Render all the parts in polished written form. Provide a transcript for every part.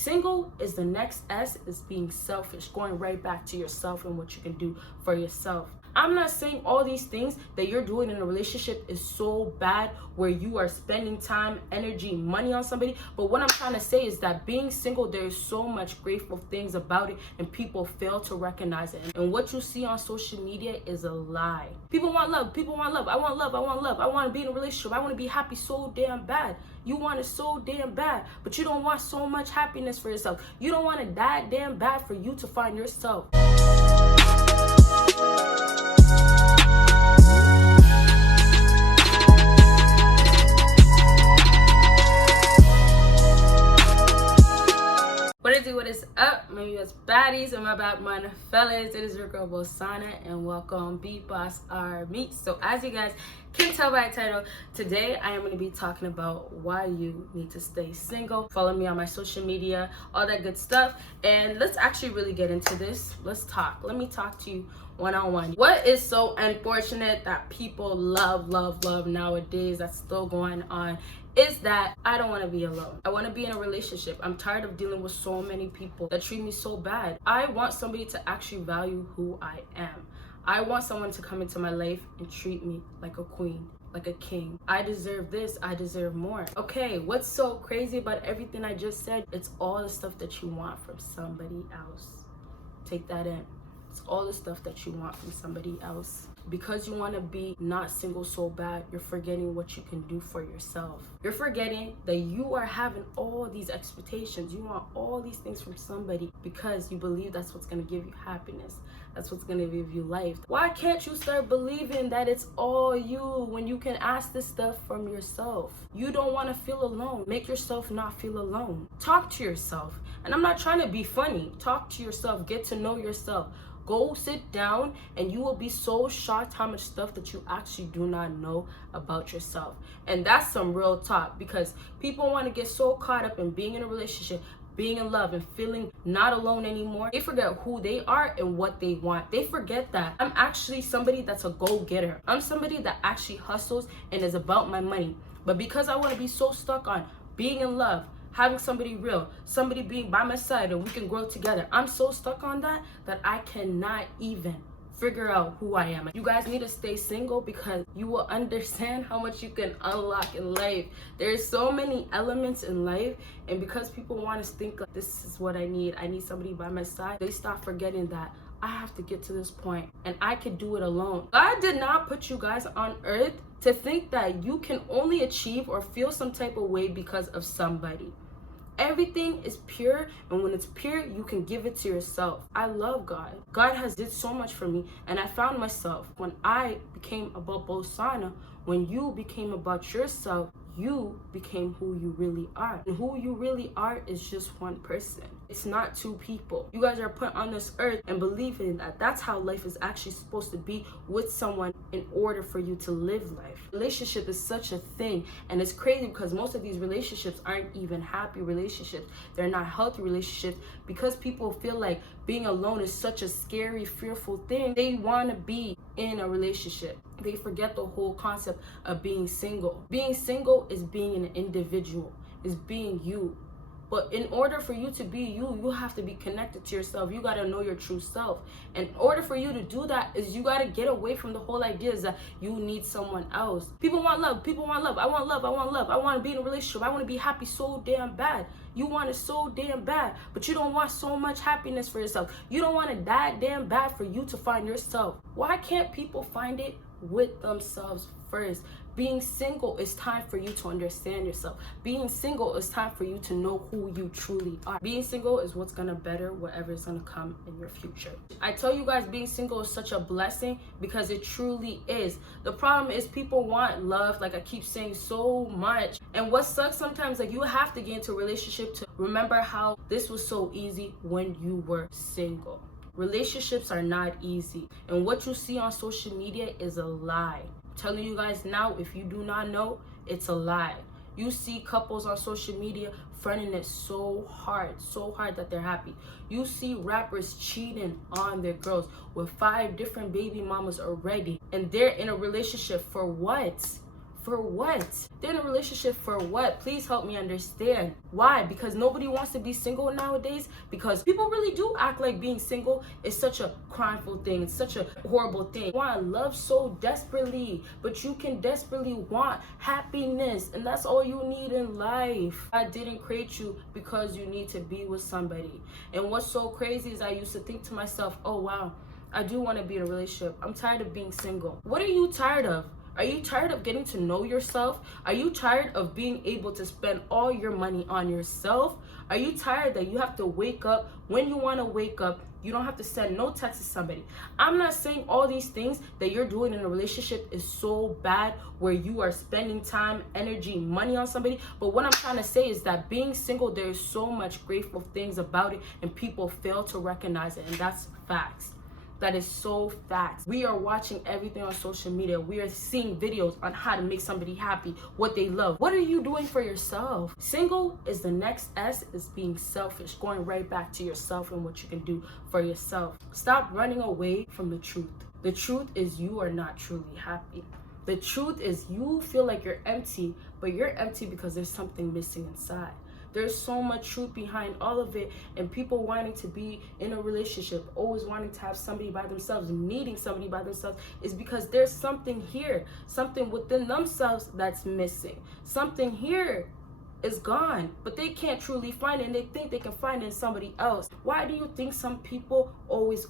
Single is the next S, is being selfish, going right back to yourself and what you can do for yourself. I'm not saying all these things that you're doing in a relationship is so bad where you are spending time, energy, money on somebody. But what I'm trying to say is that being single, there's so much grateful things about it and people fail to recognize it. And what you see on social media is a lie. People want love. People want love. I want love. I want love. I want to be in a relationship. I want to be happy so damn bad. You want it so damn bad, but you don't want so much happiness for yourself. You don't want it that damn bad for you to find yourself. What is up, my BBossBaddies and my bad man fellas? It is your girl Bosana and welcome BBossArmy. So as you guys can tell by the title, today I am going to be talking about why you need to stay single. Follow me on my social media, all that good stuff, and let's actually really get into this. Let's talk. Let me talk to you one-on-one. What is so unfortunate that people love nowadays, that's still going on, is that I don't want to be alone. I want to be in a relationship. I'm tired of dealing with so many people that treat me so bad. I want somebody to actually value who I am. I want someone to come into my life and treat me like a queen, like a king. I deserve this. I deserve more. Okay, what's so crazy about everything I just said? It's all the stuff that you want from somebody else. Take that in. It's all the stuff that you want from somebody else. Because you want to be not single so bad, you're forgetting what you can do for yourself. You're forgetting that you are having all these expectations. You want all these things from somebody because you believe that's what's going to give you happiness. That's what's going to give you life. Why can't you start believing that it's all you when you can ask this stuff from yourself? You don't want to feel alone. Make yourself not feel alone. Talk to yourself. And I'm not trying to be funny. Talk to yourself. Get to know yourself. Go sit down and you will be so shocked how much stuff that you actually do not know about yourself. And that's some real talk, because people want to get so caught up in being in a relationship, being in love, and feeling not alone anymore. They forget who they are and what they want. They forget that I'm actually somebody that's a go-getter. I'm somebody that actually hustles and is about my money. But because I want to be so stuck on being in love, having somebody real, somebody being by my side and we can grow together, I'm so stuck on that I cannot even figure out who I am. You guys need to stay single because you will understand how much you can unlock in life. There's so many elements in life, and because people want to think like, this is what I need somebody by my side, they stop forgetting that I have to get to this point and I can do it alone. God did not put you guys on earth to think that you can only achieve or feel some type of way because of somebody. Everything is pure, and when it's pure, you can give it to yourself. I love God. God has did so much for me, and I found myself when I became about Bosana. When you became about yourself, you became who you really are. And who you really are is just one person. It's not two people. You guys are put on this earth and believing that that's how life is actually supposed to be, with someone in order for you to live life. Relationship is such a thing, and it's crazy because most of these relationships aren't even happy relationships. They're not healthy relationships because people feel like being alone is such a scary, fearful thing. They want to be in a relationship. They forget the whole concept of being single. Being single is being an individual, is being you. But in order for you to be you, you have to be connected to yourself. You got to know your true self. And in order for you to do that is you got to get away from the whole idea that you need someone else. People want love. People want love. I want love. I want love. I want to be in a relationship. I want to be happy so damn bad. You want it so damn bad, but you don't want so much happiness for yourself. You don't want it that damn bad for you to find yourself. Why can't people find it with themselves first? Being single is time for you to understand yourself. Being single is time for you to know who you truly are. Being single is what's gonna better whatever is gonna come in your future. I tell you guys, being single is such a blessing because it truly is. The problem is people want love, like I keep saying, so much. And what sucks sometimes, like you have to get into a relationship to remember how this was so easy when you were single. Relationships are not easy, and what you see on social media is a lie. I'm telling you guys now, if you do not know, it's a lie. You see couples on social media fronting it so hard that they're happy. You see rappers cheating on their girls with 5 different baby mamas already, and they're in a relationship for what? For what? They're in a relationship for what? Please help me understand. Why? Because nobody wants to be single nowadays? Because people really do act like being single is such a crimeful thing. It's such a horrible thing. You want love so desperately, but you can desperately want happiness, and that's all you need in life. I didn't create you because you need to be with somebody. And what's so crazy is I used to think to myself, oh wow, I do want to be in a relationship. I'm tired of being single. What are you tired of? Are you tired of getting to know yourself? Are you tired of being able to spend all your money on yourself? Are you tired that you have to wake up when you want to wake up? You don't have to send no text to somebody. I'm not saying all these things that you're doing in a relationship is so bad where you are spending time, energy, money on somebody. But what I'm trying to say is that being single, there's so much grateful things about it and people fail to recognize it. And that's facts. That is so facts. We are watching everything on social media. We are seeing videos on how to make somebody happy, what they love. What are you doing for yourself? Single is the next S, is being selfish, going right back to yourself and what you can do for yourself. Stop running away from the truth. The truth is you are not truly happy. The truth is you feel like you're empty, but you're empty because there's something missing inside. There's so much truth behind all of it, and people wanting to be in a relationship, always wanting to have somebody by themselves, needing somebody by themselves, is because there's something here, something within themselves that's missing. Something here is gone, but they can't truly find it, and they think they can find it in somebody else. Why do you think some people always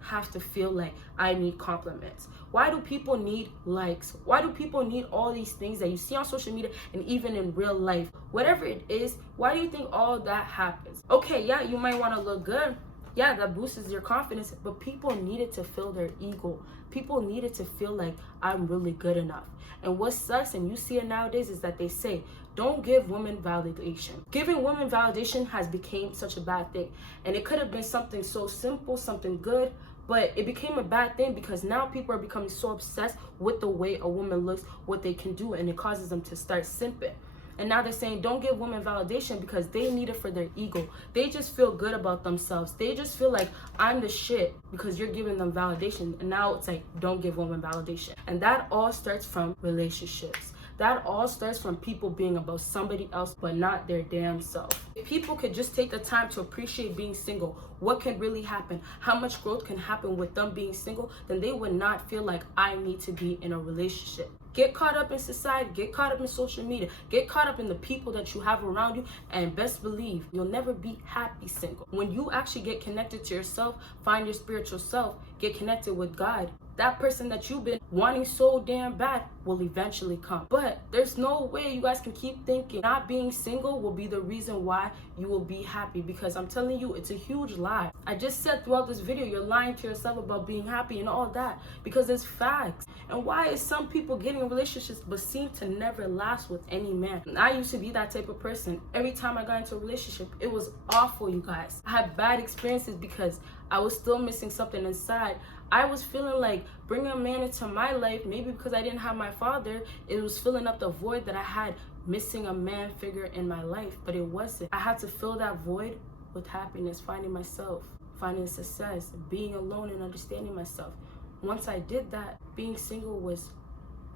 have to feel like I need compliments? Why do people need likes? Why do people need all these things that you see on social media and even in real life? Whatever it is, why do you think all that happens? Okay, yeah, you might want to look good. Yeah, that boosts your confidence, but people needed to feel their ego. People needed to feel like I'm really good enough. And what sucks, and you see it nowadays, is that they say, don't give women validation. Giving women validation has become such a bad thing. And it could have been something so simple, something good, but it became a bad thing because now people are becoming so obsessed with the way a woman looks, what they can do, and it causes them to start simping. And now they're saying don't give women validation because they need it for their ego. They just feel good about themselves. They just feel like I'm the shit because you're giving them validation. And now it's like don't give women validation. And that all starts from relationships. That all starts from people being about somebody else but not their damn self. If people could just take the time to appreciate being single, what can really happen, how much growth can happen with them being single, then they would not feel like I need to be in a relationship. Get caught up in society, get caught up in social media, get caught up in the people that you have around you, and best believe you'll never be happy single. When you actually get connected to yourself, find your spiritual self, get connected with God, that person that you've been wanting so damn bad will eventually come. But there's no way you guys can keep thinking not being single will be the reason why you will be happy, because I'm telling you, it's a huge lie. I just said throughout this video, you're lying to yourself about being happy and all that because it's facts. And why is some people getting in relationships but seem to never last with any man? And I used to be that type of person. Every time I got into a relationship, it was awful, you guys. I had bad experiences because I was still missing something inside. I was feeling like bringing a man into my life, maybe because I didn't have my father, it was filling up the void that I had missing a man figure in my life, but it wasn't. I had to fill that void with happiness, finding myself, finding success, being alone and understanding myself. Once I did that, being single was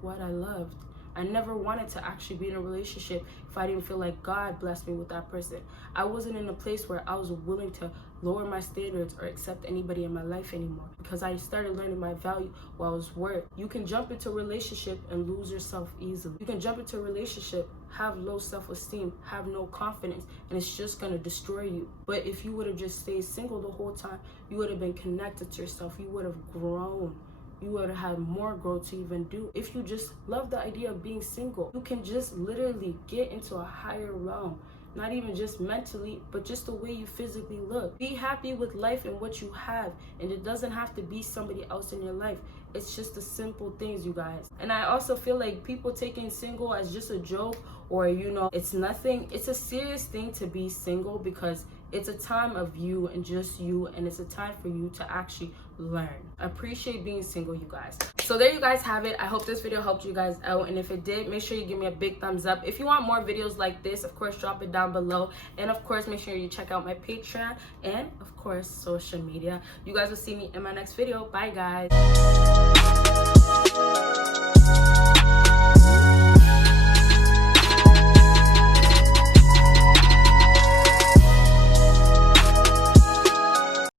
what I loved. I never wanted to actually be in a relationship if I didn't feel like God blessed me with that person. I wasn't in a place where I was willing to lower my standards or accept anybody in my life anymore because I started learning my value, what I was worth. You can jump into a relationship and lose yourself easily. You can jump into a relationship, have low self-esteem, have no confidence, and it's just gonna destroy you. But if you would have just stayed single the whole time, you would have been connected to yourself. You would have grown. You would have had more growth to even do. If you just love the idea of being single, you can just literally get into a higher realm. Not even just mentally, but just the way you physically look. Be happy with life and what you have. And it doesn't have to be somebody else in your life. It's just the simple things, you guys. And I also feel like people taking single as just a joke or, you know, it's nothing. It's a serious thing to be single because it's a time of you and just you, and it's a time for you to actually learn. Appreciate being single, you guys. So there you guys have it. I hope this video helped you guys out, and if it did, make sure you give me a big thumbs up. If you want more videos like this, of course, drop it down below, and of course, make sure you check out my Patreon and of course social media. You guys will see me in my next video. Bye, guys.